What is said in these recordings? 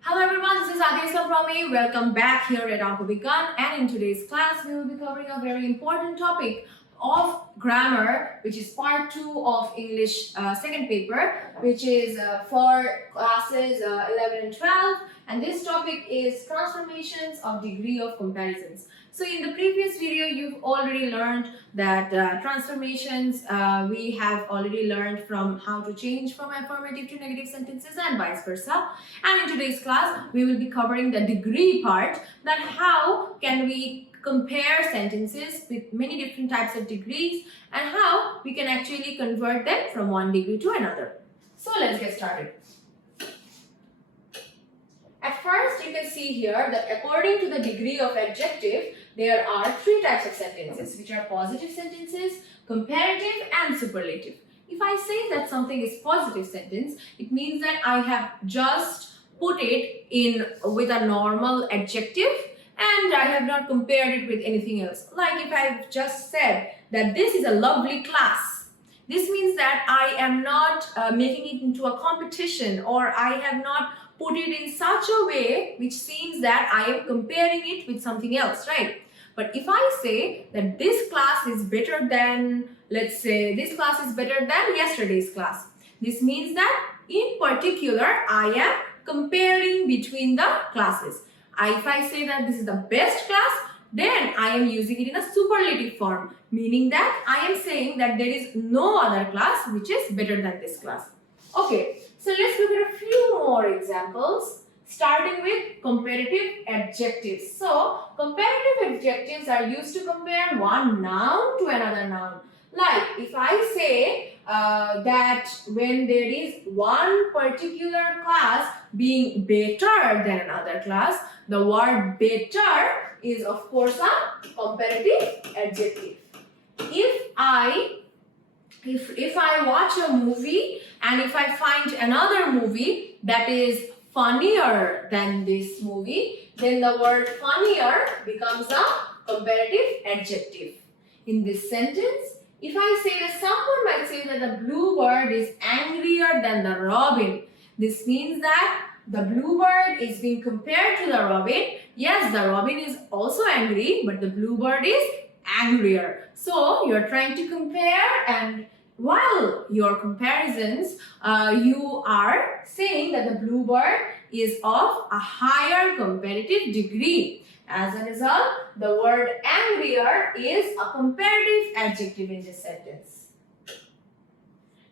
Hello everyone, this is Sadia from Promi. Welcome back here at OngkoBiggan, and in today's class we will be covering a very important topic of grammar, which is part 2 of English second paper, which is for classes 11 and 12, and this topic is transformations of degree of comparisons. So in the previous video you've already learned that transformations we have already learned from how to change from affirmative to negative sentences and vice versa. And in today's class, we will be covering the degree part, that how can we compare sentences with many different types of degrees and how we can actually convert them from one degree to another. So let's get started. At first, you can see here that according to the degree of adjective, there are three types of sentences, which are positive sentences, comparative and superlative. If I say that something is positive sentence, it means that I have just put it in with a normal adjective and I have not compared it with anything else. Like if I've just said that this is a lovely class, this means that I am not making it into a competition, or I have not put it in such a way which seems that I am comparing it with something else, right? But if I say that this class is better than, let's say this class is better than yesterday's class, this means that in particular I am comparing between the classes. If I say that this is the best class, then I am using it in a superlative form, meaning that I am saying that there is no other class which is better than this class. Okay, so let's look at a few more examples, starting with comparative adjectives. So, comparative adjectives are used to compare one noun to another noun. Like if I say that when there is one particular class being better than another class, the word better is of course a comparative adjective. If I watch a movie and if I find another movie that is funnier than this movie, then the word funnier becomes a comparative adjective. In this sentence, if I say that someone might say that the bluebird is angrier than the robin, this means that the bluebird is being compared to the robin. Yes, the robin is also angry, but the bluebird is angrier. So you're trying to compare, and while your comparisons, you are saying that the bluebird is of a higher comparative degree. As a result, the word angrier is a comparative adjective in this sentence.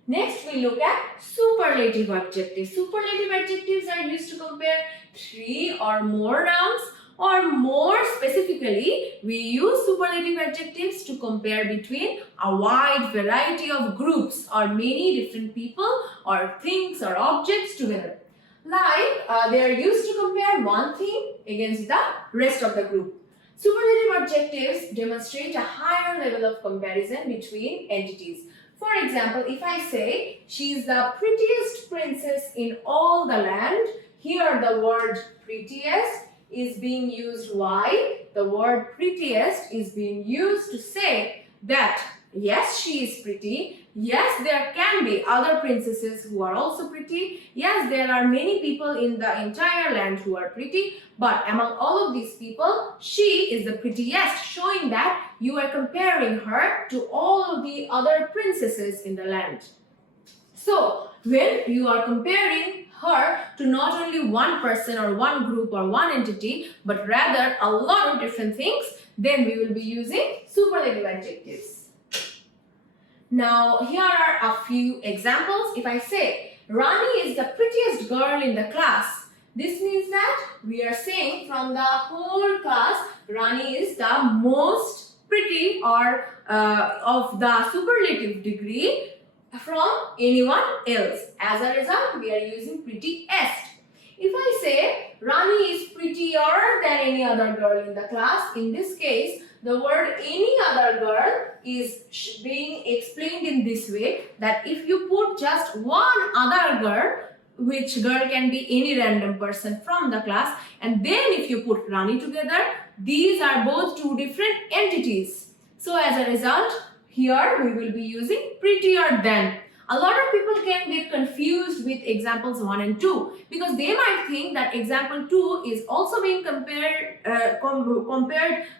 Next, we look at superlative adjectives. Superlative adjectives are used to compare three or more nouns, or more specifically, we use superlative adjectives to compare between a wide variety of groups or many different people or things or objects together. Like they are used to compare one thing against the rest of the group. Superlative adjectives demonstrate a higher level of comparison between entities. For example, if I say she is the prettiest princess in all the land, here the word prettiest is being used. Why? The word prettiest is being used to say that yes, she is pretty. Yes, there can be other princesses who are also pretty. Yes, there are many people in the entire land who are pretty. But among all of these people, she is the prettiest, showing that you are comparing her to all of the other princesses in the land. So, when you are comparing her to not only one person or one group or one entity, but rather a lot of different things, then we will be using superlative adjectives. Now, here are a few examples. If I say, Rani is the prettiest girl in the class, this means that we are saying from the whole class, Rani is the most pretty, or of the superlative degree from anyone else. As a result, we are using prettiest. If I say Rani is prettier than any other girl in the class, in this case, the word any other girl is being explained in this way, that if you put just one other girl, which girl can be any random person from the class, and then if you put Rani together, these are both two different entities. So as a result, here we will be using prettier than. A lot of people can get confused with examples 1 and 2 because they might think that example 2 is also being compared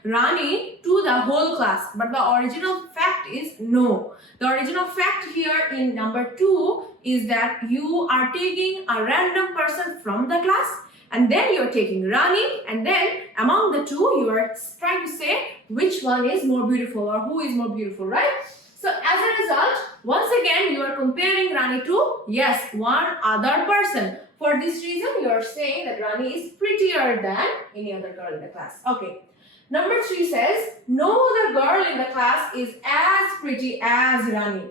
Rani to the whole class, but the original fact is no. The original fact here in number 2 is that you are taking a random person from the class and then you are taking Rani, and then among the two you are trying to say which one is more beautiful or who is more beautiful, right? So as a result, once again you are comparing Rani to, yes, one other person. For this reason you are saying that Rani is prettier than any other girl in the class. Okay. Number 3 says, no other girl in the class is as pretty as Rani.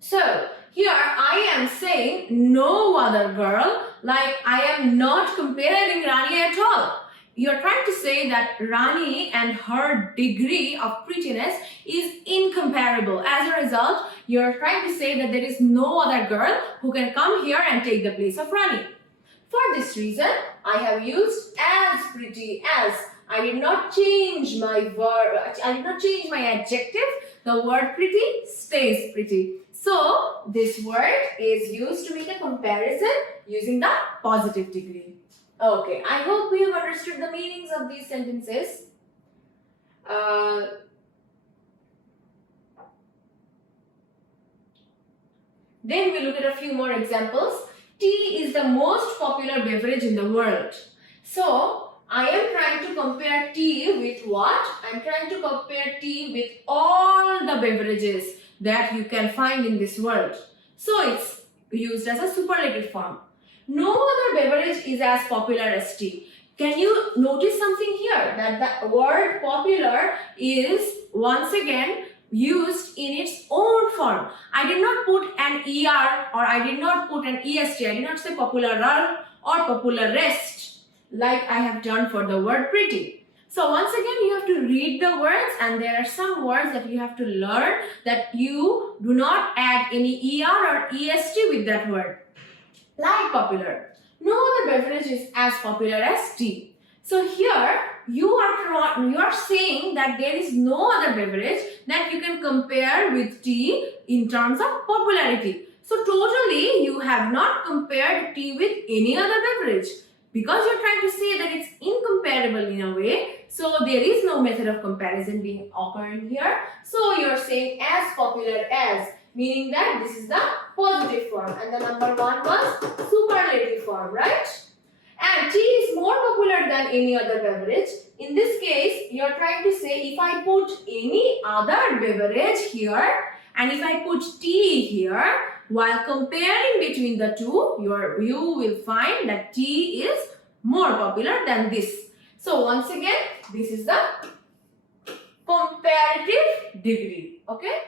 So here I am saying no other girl, like I am not comparing Rani at all. You are trying to say that Rani and her degree of prettiness is incomparable. As a result, you are trying to say that there is no other girl who can come here and take the place of Rani. For this reason, I have used as pretty as. I did not change my verb, I did not change my adjective. The word pretty stays pretty. So this word is used to make a comparison using the positive degree. Okay, I hope we have understood the meanings of these sentences. Then we look at a few more examples. Tea is the most popular beverage in the world. So I am trying to compare tea with what? I am trying to compare tea with all the beverages that you can find in this world. So it's used as a superlative form. No other beverage is as popular as tea. Can you notice something here? That the word popular is once again used in its own form. I did not put an ER or I did not put an EST. I did not say popular or popular rest like I have done for the word pretty. So once again you have to read the words, and there are some words that you have to learn that you do not add any ER or EST with that word. Like popular. No other beverage is as popular as tea. So here you are saying that there is no other beverage that you can compare with tea in terms of popularity. So totally you have not compared tea with any other beverage, because you are trying to say that it's incomparable in a way. So there is no method of comparison being occurring here. So you are saying as popular as, meaning that this is the positive form, and the number 1 was superlative form, right? And tea is more popular than any other beverage. In this case, you are trying to say if I put any other beverage here and if I put tea here, while comparing between the two, you will find that tea is more popular than this. So once again, this is the comparative degree. Okay.